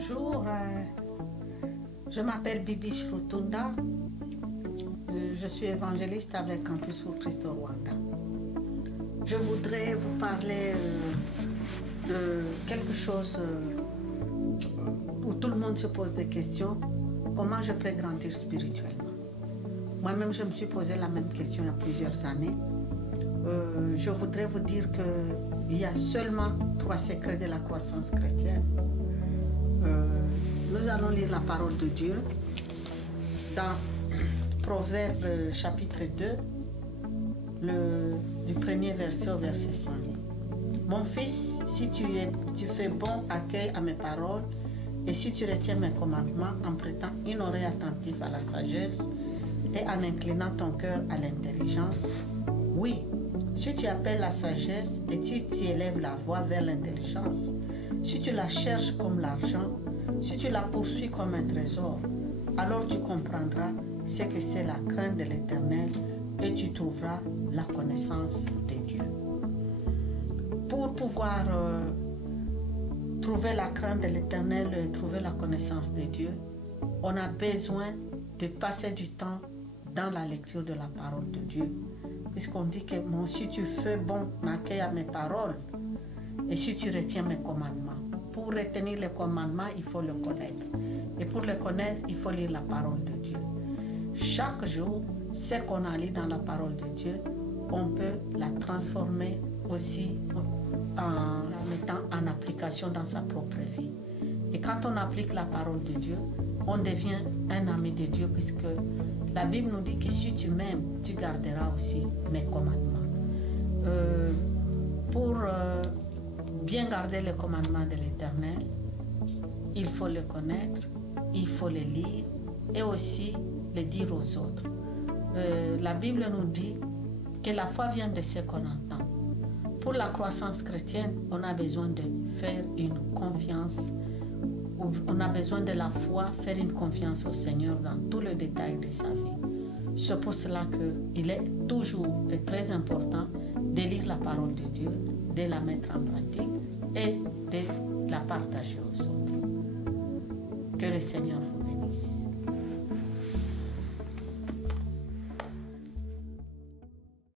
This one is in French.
Bonjour, je m'appelle Bibi Shrutunda, je suis évangéliste avec Campus pour Christ au Rwanda. Je voudrais vous parler de quelque chose où tout le monde se pose des questions, comment je peux grandir spirituellement. Moi-même, je me suis posé la même question il y a plusieurs années. Je voudrais vous dire qu'il y a seulement 3 secrets de la croissance chrétienne. Nous allons lire la parole de Dieu dans Proverbes chapitre 2, du premier verset au verset 100. Mon fils, si tu fais bon accueil à mes paroles et si tu retiens mes commandements en prêtant une oreille attentive à la sagesse et en inclinant ton cœur à l'intelligence, oui, si tu appelles la sagesse et tu élèves la voix vers l'intelligence, si tu la cherches comme l'argent, si tu la poursuis comme un trésor, alors tu comprendras ce que c'est la crainte de l'Éternel et tu trouveras la connaissance de Dieu. Pour pouvoir trouver la crainte de l'Éternel et trouver la connaissance de Dieu, on a besoin de passer du temps dans la lecture de la parole de Dieu. Puisqu'on dit que si tu fais bon accueil à mes paroles et si tu retiens mes commandements. Pour retenir les commandements, il faut le connaître. Et pour le connaître, il faut lire la parole de Dieu. Chaque jour, ce qu'on a lu dans la parole de Dieu, on peut la transformer aussi en la mettant en application dans sa propre vie. Et quand on applique la parole de Dieu, on devient un ami de Dieu, puisque la Bible nous dit que si tu m'aimes, tu garderas aussi mes commandements. Pour bien garder les commandements de l'Éternel, il faut le connaître, il faut le lire et aussi le dire aux autres. La Bible nous dit que la foi vient de ce qu'on entend. Pour la croissance chrétienne, on a besoin de faire une confiance, on a besoin de la foi, faire une confiance au Seigneur dans tout le détail de sa vie. C'est pour cela qu'il est toujours très important de lire la parole de Dieu, de la mettre en pratique et de la partager aux autres. Que le Seigneur vous bénisse.